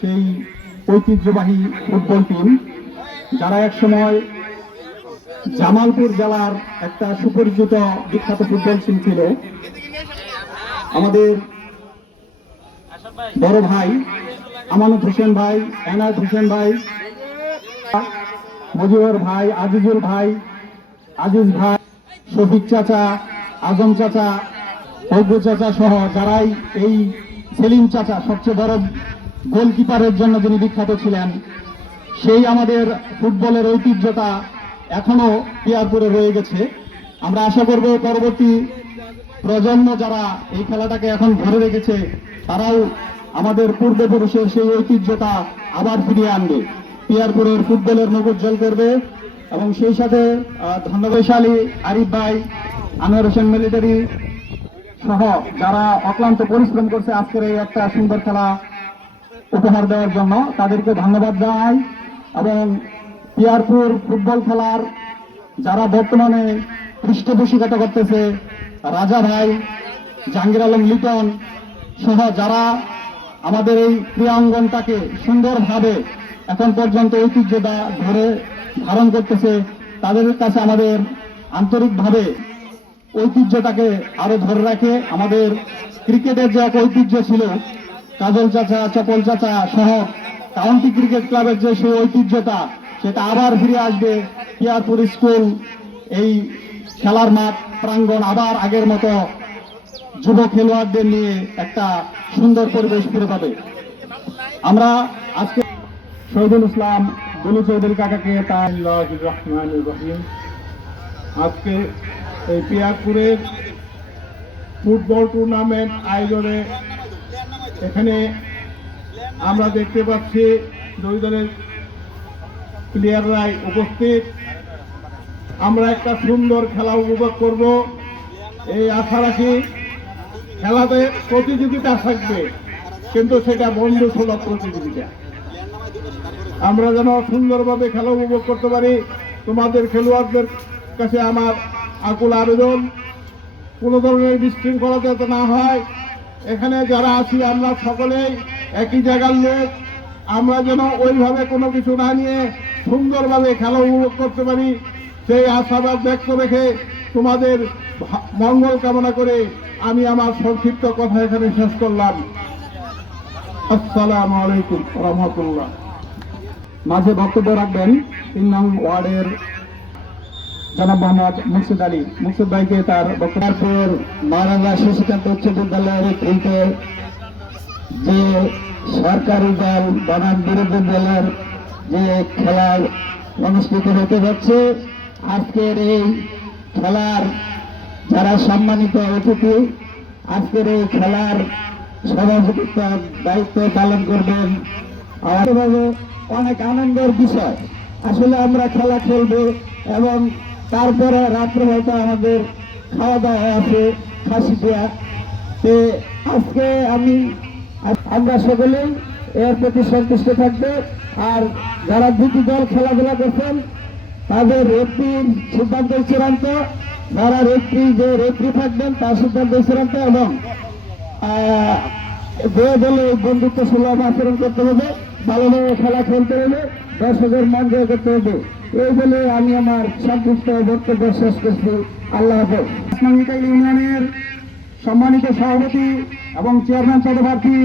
সেই ঐতিহ্যবাহী football team, যারা একসময় জামালপুর জেলার একটা সুপরিচিত বিখ্যাত ফুটবল টিম ছিল। আমাদের বড় ভাই আমানত হোসেন ভাই, এনায়েত হোসেন ভাই, মজিবর ভাই, আজিজুল ভাই, আজিজ ভাই, শফিক চাচা, আজম চাচা, অগ্র চাচা সহ যারাই, এই সেলিম চাচা সবচেয়ে বড় গোলকিপারের জন্য যিনি বিখ্যাত ছিলেন, সেই আমাদের ফুটবলের ঐতিহ্যটা এখনো পিয়ারপুরে রয়ে গেছে। আমরা আশা করব পরবর্তী প্রজন্ম যারা এই খেলাটাকে এখন ধরে রেখেছে তারাও আমাদের পূর্বপুরুষের সেই ঐতিহ্যটা আবার ফিরিয়ে আনবে, পিয়ারপুরের ফুটবলের মুখ উজ্জ্বল করবে। এবং সেই সাথে ধন্যবাদশালী আরিফ ভাই, আনোয়ার হোসেন মিলিটারি সহ যারা অক্লান্ত পরিশ্রম করছে আজকের এই একটা সুন্দর খেলা উপহার দেওয়ার জন্য, তাদেরকে ধন্যবাদ জানাই। এবং পিয়ারপুর ফুটবল খেলার যারা বর্তমানে পৃষ্ঠপোষকতা করতেছে, রাজা ভাই, জাহাঙ্গীর আলম লিটন সহ যারা আমাদের এই ক্রীড়াঙ্গনটাকে সুন্দরভাবে এখন পর্যন্ত ঐতিহ্যটা ধরে ধারণ করতেছে, তাদের কাছে আমাদের আন্তরিকভাবে ঐতিহ্যটাকে আরো ধরে রাখে আমাদের ক্রিকেটের যে এক ঐতিহ্য ছিল, কাজল চাচা, চপল চাচা সহ কাউন্টি ক্রিকেট ক্লাবের যে সেই ঐতিহ্যটা, সেটা আবার ফিরে আসবে। পিয়ারপুর স্কুল এই খেলার মাঠ প্রাঙ্গণ আবার আগের মতো যুব খেলোয়াড়দের নিয়ে একটা সুন্দর পরিবেশ ফিরে পাবে। আমরা আজকে শহীদুল ইসলাম দুলু চৌধুরী কাকাকে আজকে এই পিয়ারপুরের ফুটবল টুর্নামেন্ট আয়োজনে এখানে আমরা দেখতে পাচ্ছি দুই দলের প্লেয়াররাই উপস্থিত। আমরা একটা সুন্দর খেলা উপভোগ করব এই আশা রাখি। খেলাতে প্রতিযোগিতা থাকবে, কিন্তু সেটা বন্ধুসুলভ প্রতিযোগিতা। আমরা যেন সুন্দরভাবে খেলা উপভোগ করতে পারি। তোমাদের খেলোয়াড়দের কাছে আমার আকুল আবেদন, কোনো ধরনের বিশৃঙ্খলা যাতে না হয়। এখানে যারা আছি আমরা সকলেই একই জায়গার লোক, আমরা যেন ওইভাবে কোনো কিছু না নিয়ে সুন্দরভাবে খেলা উপভোগ করতে পারি, সেই আশাবাদ ব্যক্ত রেখে তোমাদের মঙ্গল কামনা করে আমি আমার সংক্ষিপ্ত কথা এখানে শেষ করলাম। আসসালামু আলাইকুম রহমতুল্লাহ। মাঝে বক্তব্য রাখবেন ৩ নং ওয়ার্ডের জনাব মোহাম্মদ মুর্শিদ আলী। মুর্শিদ ভাইকে তার বক্তব্যের মহারাজা শশীকান্ত উচ্চ বিদ্যালয়ের খেলতে যে সরকারি দল বনাম বিরোধী দলের যে খেলার অনুষ্ঠিত হতে যাচ্ছে, আজকের এই খেলার যারা সম্মানিত অতিথি, আজকের এই খেলার সভাপতিত্বের দায়িত্ব পালন করবেন, অনেক আনন্দের বিষয়। আসলে আমরা খেলা খেলবো এবং তারপরে রাত্রে হয়তো আমাদের খাওয়া দাওয়া আছে খাসি দেওয়া। আজকে আমরা সকলেই এর প্রতি সন্তুষ্ট থাকবে। আর যারা দুটি দল খেলাধুলা করছেন তাদের রেফরির সিদ্ধান্ত চূড়ান্ত, যারা রেফরি থাকবেন তার সিদ্ধান্ত চূড়ান্ত, এবং দলে বন্ধুত্ব সুলভ আচরণ করতে হবে, ভালোভাবে খেলা খেলতে হবে, দর্শকের মন জয় করতে হবে। এই বলে আমি আমার সংক্ষিপ্ত বক্তব্য শেষ করছি। আল্লাহ হাফেজ। ইউনিয়নের সম্মানিত সভাপতি এবং চেয়ারম্যান পদপ্রার্থী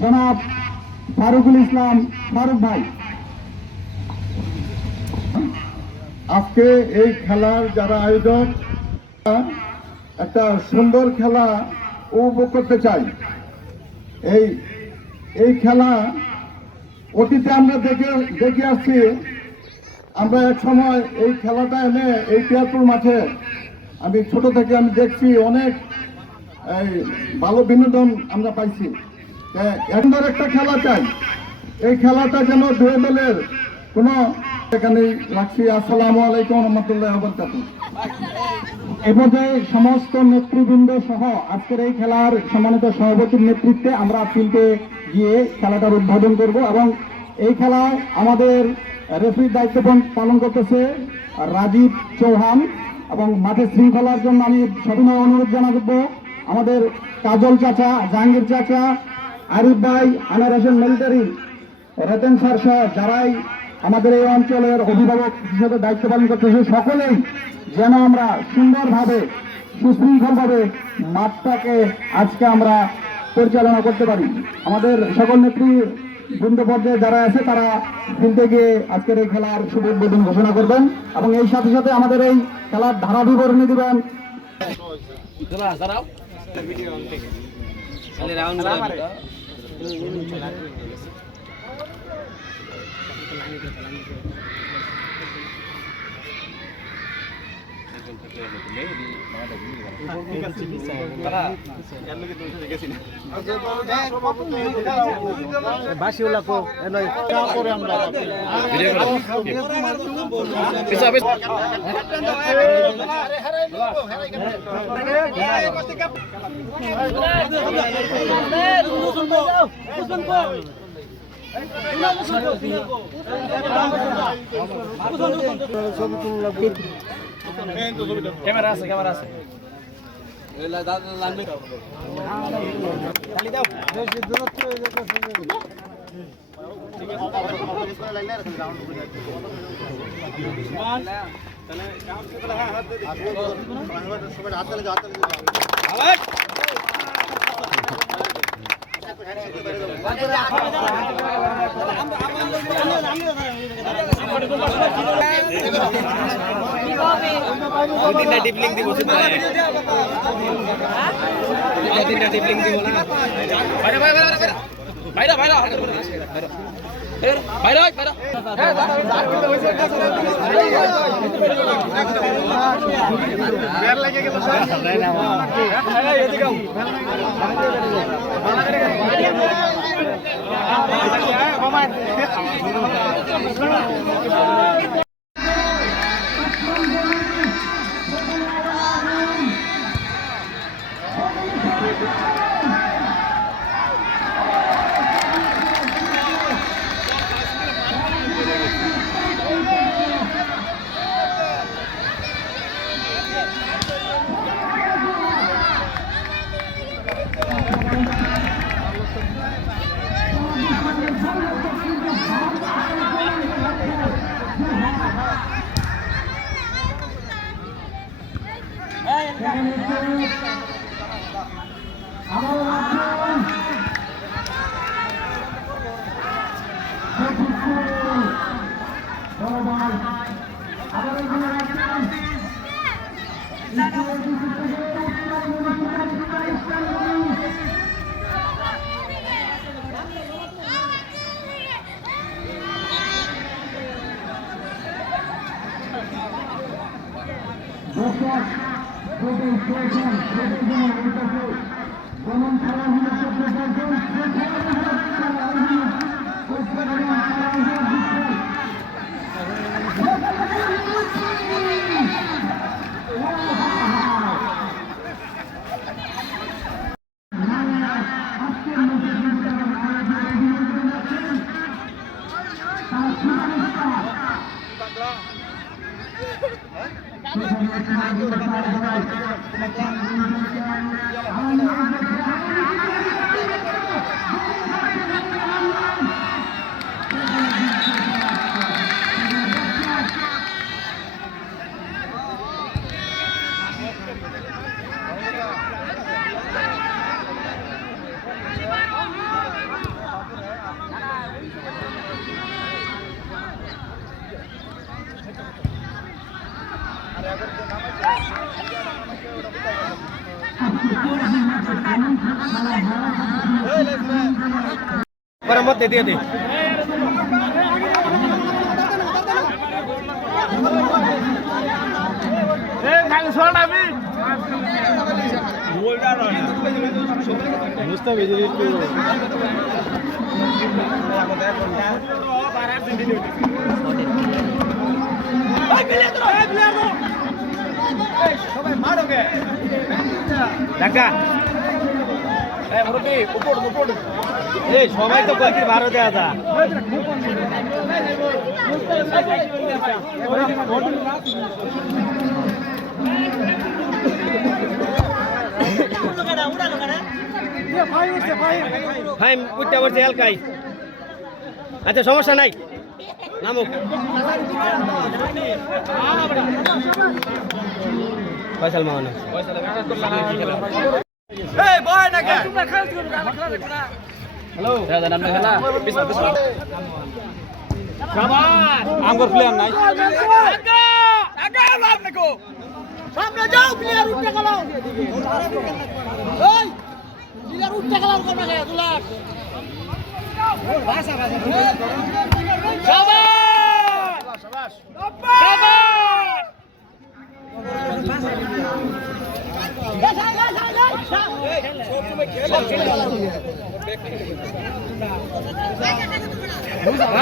জনাব ফারুকুল ইসলাম ফারুক ভাই। আজকে এই খেলার যারা আয়োজক, একটা সুন্দর খেলা উপভোগ করতে চাই। এই খেলা অতীতে আমরা দেখে আসছি। আমরা এক সময় এই খেলাটা এনে এই পিয়ারপুর মাঠে আমি ছোট থেকে আমি দেখছি, অনেক ভালো বিনোদন আমরা পাইছি। এখন একটা খেলা চাই, এই খেলাটা যেন দুই দলের কোনো এখানে রাখছি। আসসালামু আলাইকুম রহমতুল্লাহ। এ পর্যায়ে সমস্ত নেতৃবৃন্দ সহ আজকের এই খেলার সম্মানিত সভাপতির নেতৃত্বে আমরা ফিল্ডে গিয়ে খেলাটার উদ্বোধন করব। এবং এই খেলায় আমাদের রেফারির দায়িত্ব পালন করতেছে রাজীব চৌহান। এবং মাঠে শৃঙ্খলার জন্য আমি সবিনয় অনুরোধ জানাবো আমাদের কাজল চাচা, জাহাঙ্গীর চাচা, আরিফ ভাই, আনার হোসেন মিলিটারি, রতন স্যার সহ যারাই আমাদের এই অঞ্চলের অভিভাবক হিসেবে দায়িত্ব পালন করতেছে, সকলেই যেন আমরা সুন্দরভাবে সুশৃঙ্খলভাবে মাঠটাকে আজকে আমরা পরিচালনা করতে পারি। আমাদের সকল নেত্রী বৃন্দ পর্যায়ে যারা আছে তারা ফিল্ডে গিয়ে আজকের এই খেলার শুভ উদ্বোধন ঘোষণা করবেন এবং এই সাথে সাথে আমাদের এই খেলার ধারা বিবরণী দিবেন। ক্যামেরা আছে তিনটা ডিপলিং দিব তিনটা ডিপলিং দিব না বাইরে বাইরে বাইরে বাইরে বাইরে মধ্যে দিয়ে দিই সবাই মারোগে দেখা সবাই তো কয়েকটি বারো দেওয়া যা ফাইম উঠতে পড়ছে এলকাই। আচ্ছা সমস্যা নাই, নামুক। ফয়সাল মাওনা হ্যালো আমগর প্লেয়ার নাই। সামনে যাও, প্লেয়ার উঠতে গেল। এই প্লেয়ার উঠতে গেল কোন জায়গায় দুলার। শাবাশ শাবাশ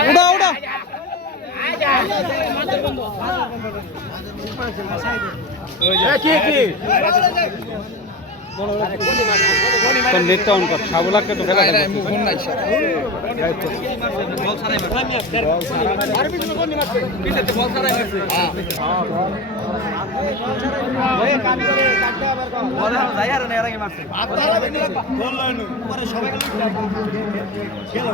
উড়া উড়া কি কি তোর নেটটা অন কর, সাবুলাকে তো খেলা দেবে। ফোন নাই স্যার বল ছাড়াই মারছে, আর পিছনে কোন মারছে, পিছনে বল ছাড়াই মারছে। হ্যাঁ ওই কাট করে কাটতে আবার বল যাই আর না এর আগে মারছে আপনারা বিনা বল লাইন পরে সবাই গেল খেলো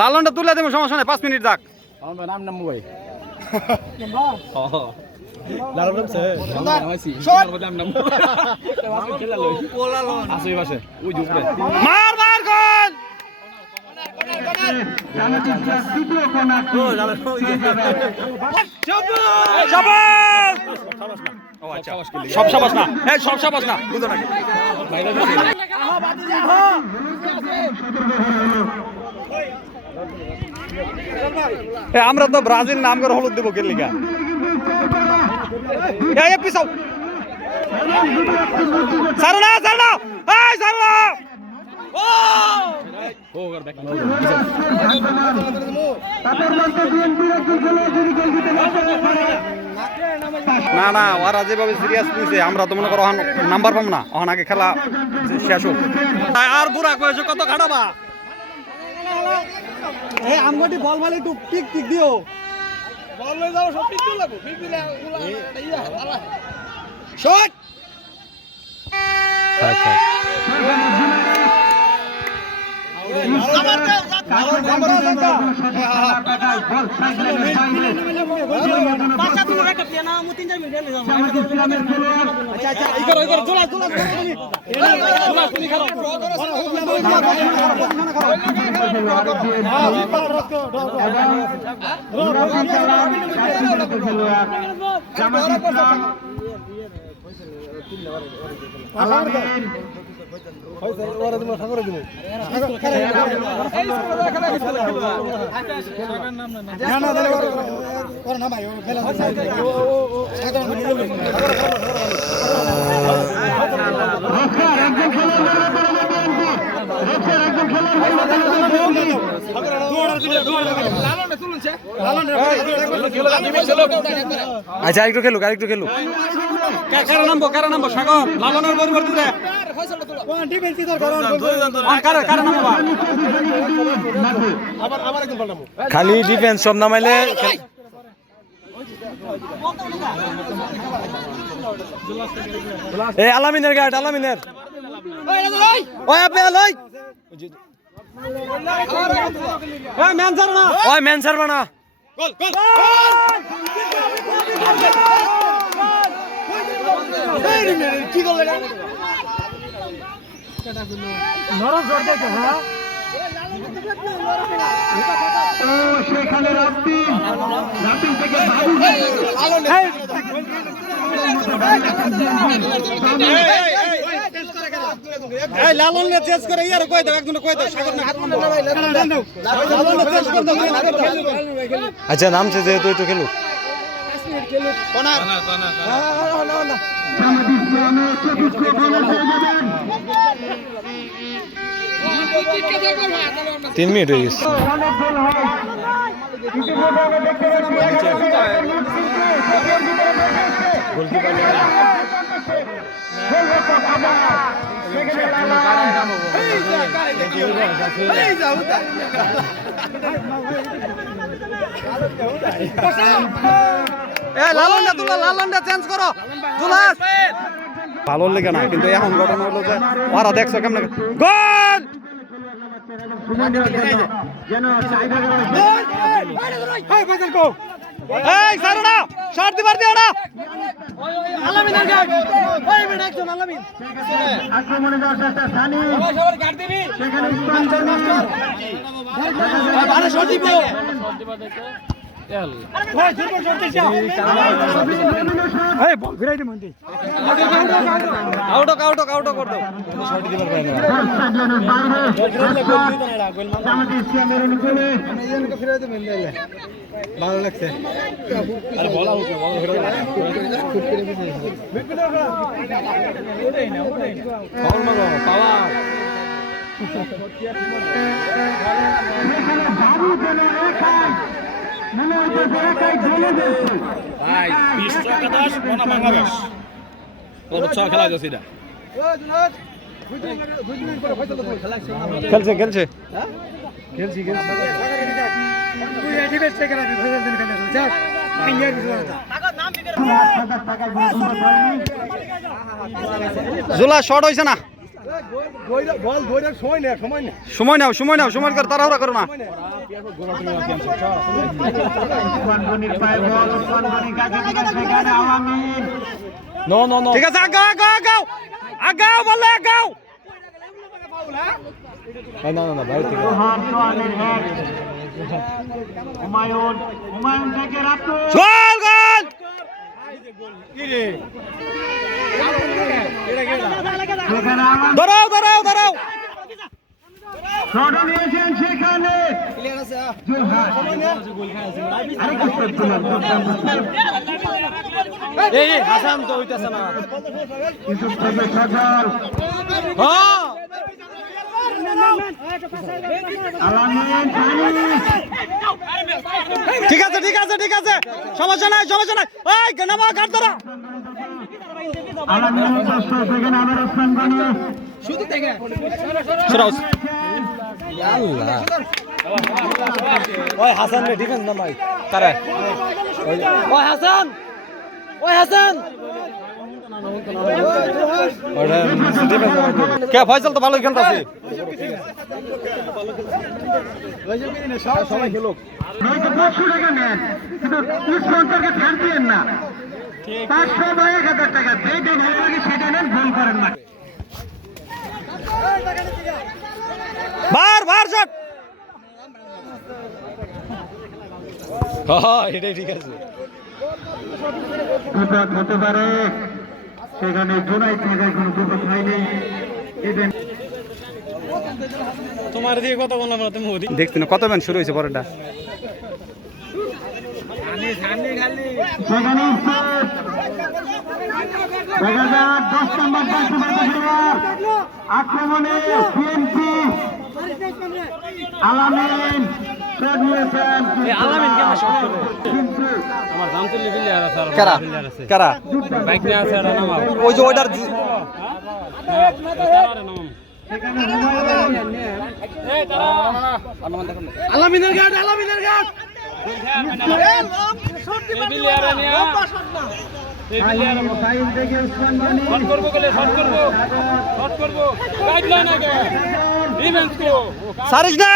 লালনটা তুলে দেবো, সমস্যা নাই, 5 মিনিট যাক। নাম নাম ভাই মার মার গোল। সব সাবাস না, এই সব সাবাস না, বুঝো নাকি? আমরা তো ব্রাজিল নাম করে হলুদ দেবো কে লিগা। পিছাও ছাড়ো না, ছাড়ো না, এই ছাড়ো না। না না, ওরা যেভাবে সিরিয়াস নিছে, আমরা তো মনে করো নাম্বার পাম না, ওখান আগে খেলা শেষ হোক। আর বুড়া কয়েছে কত খাটাবা। এই আমগটি বল মালি একটু টিক টিক দিও, বল লই যাও, সব পিক লাগবো, পিক দিলে শট। আচ্ছা আচ্ছা, একটু খেলুক, আরেকটু খেলুক। কারা নামবো সাগর, লালনের পরিবর্তে খালি ডিফেন্স সব নামাইলে এই আলামিনের গার্ড, আলামিনের ওই আপনি লই ওই মেনসার না, ওই মেনসার বানা গোল গোল কি গোল লাগা নরম জোর দে। হ্যাঁ ও সেখানে রাব্বি থেকে এই লালন নে চেঞ্জ করে ইয়ার কই দাও, একজন কই দাও সাগর না হাত না ভাই, লালন চেঞ্জ করে দাও। আচ্ছা নামছে যেহেতু একটু খেলু কোনা না 3 মিনিট হয়ে গেছে। অনেক গোল হয় ইতিমধ্যে আমরা দেখতে লালনটা চেঞ্জ করো জুলাস ভালো লেগে না কিন্তু এখন ঘটনা হলো যে ওরা দেখছো কেমন গোল এই সারো না শট দিবার দিও না আলামিনের গার্ড ওই বেটা একজন আলামিন আক্রমণে যাওয়ার চেষ্টা সানি সবার গার্ড দিবি সেখানে স্পন্দন আরে শট দিব ওই দুর্বল শট দিছ এই বল ফিরাই দে মন্দি আউট কর দাও শট দিবার পারে না স্টেডিয়ামের বাইরে জামাতে ইসলামের অনুকূলে ফিরাই দে মন্দি ভালো লাগছে আরে বল আউট বল ফিরাই ফাউল মারো পাওয়া এখানে দারু দেনে একাই মনে হচ্ছে একাই ঢেলে দিয়েছে ভাই 20 টাকা 10 কোনা বাংলাদেশ সর্বোচ্চ খেলা যাচ্ছে এটা খেলছে খেলছি তুই এই ডিবেট থেকে রাখবি ভেজা দিন কেন যাক ইন্ডিয়ার বিরুদ্ধে জুলা শর্ট হইছে না বল ধরে সময় নেই সময় নাও সময় করে তাড়াহুড়া করো না ওসমানগনির পায়ে বল ওসমানগনি কাছে থেকে সেখানে আওয়ামীর নো ঠিক আছে আগাও বলে আগাও না বাইরে থেকে রোহান সোহানের হেড হুমায়ুন থেকে রাতু গোল সেখানে আওয়ামী দাঁড়াও শট নিয়েছেন সেখানে জোহার আরেকটু শট দিলেন এই হাসান তো হইতাছে না ইউসুফ থেকে সজল আলামিন সানি ঠিক আছে সমস্যা নাই এই নামা কাট ধরো আলামিন চেষ্টা সেখানে আবার ওসমানগনি সরাও ওই হাসান রে ডিফেন্স নামাই কারে ওই হাসান কে ফয়সাল তো ভালোই খেলতাছে সবাই খেলুক নয়তো 500 টাকা নেন কিন্তু স্পন্সরকে ছাড় দিয়েন না 500 বা 1000 টাকা যেটা ভালো লাগে সেটা নেন ভুল করেন না বার শট এটাই ঠিক আছে বিপদ হতে পারে সেখানে জোনাই থেকে কোনো বিপদ হয়নি ইভেন তোমার দিয়ে কথা বললাম না তুমি ওদি দেখতে না কত ম্যান শুরু হয়েছে পরেরটা সেখানে দেখা যাক 10 নম্বর আক্রমণে সিএনপি আলামিন আলামিন কেন শট করে কিন্তু আমার দাম তুলি বিলিয়ার আছে কারা বাইক নিয়ে আছে এটা নামাও ওই যে ওইটার আলামিনের গার্ড বিলিয়ার নিয়ে সাইড থেকে ওসমানগনি শট করব গাইডলাইন আগে ডিফেন্স কো সারিস না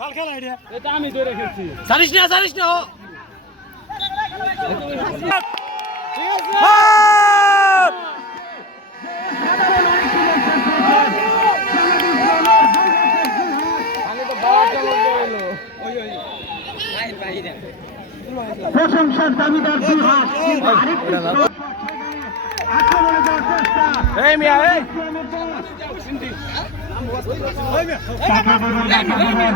ভাল খেলা এটা আমি ধরে রেখেছি সারিস না প্রশংসার দাবিদার দুই হাত কিন্তু আরেকটি আক্রমণে যাওয়ার চেষ্টা এই মিয়া এই তাকে দেবেন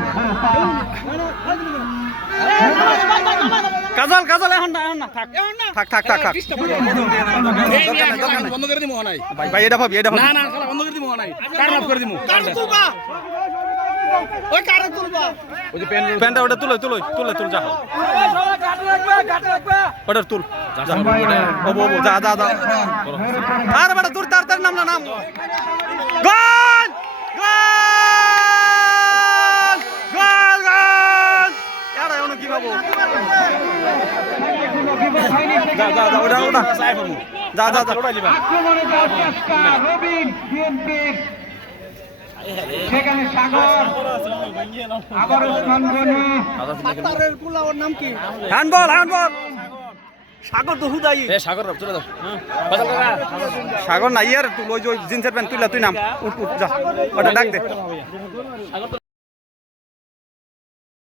কাজল কাজল এখন না থাক থাক বন্ধ করে দিমু নাই ভাই ভাই এটা ভাবি না না শালা বন্ধ করে দিমু নাই কার মাফ করে দিমু ওই কারে তুলবা ওই যে প্যান্টটা ওটা তুল যা ওটা তুল যা আরে বেটা তোর তার নাম গোল গোল গোল গোল এরা এমন কি ভাবো যা ওটা যা আক্রমণে যাওয়ার চেষ্টা রবিন বিএনপির সেখানে সাগর আবারও স্থানগণে হ্যান্ডবল সাগর তো হুদাই সাগর চলে যাও সাগর না ইয়ার তুই ওই জিন্সের প্যান্ট তুই নাম উঠ যা ওটা ডাক দে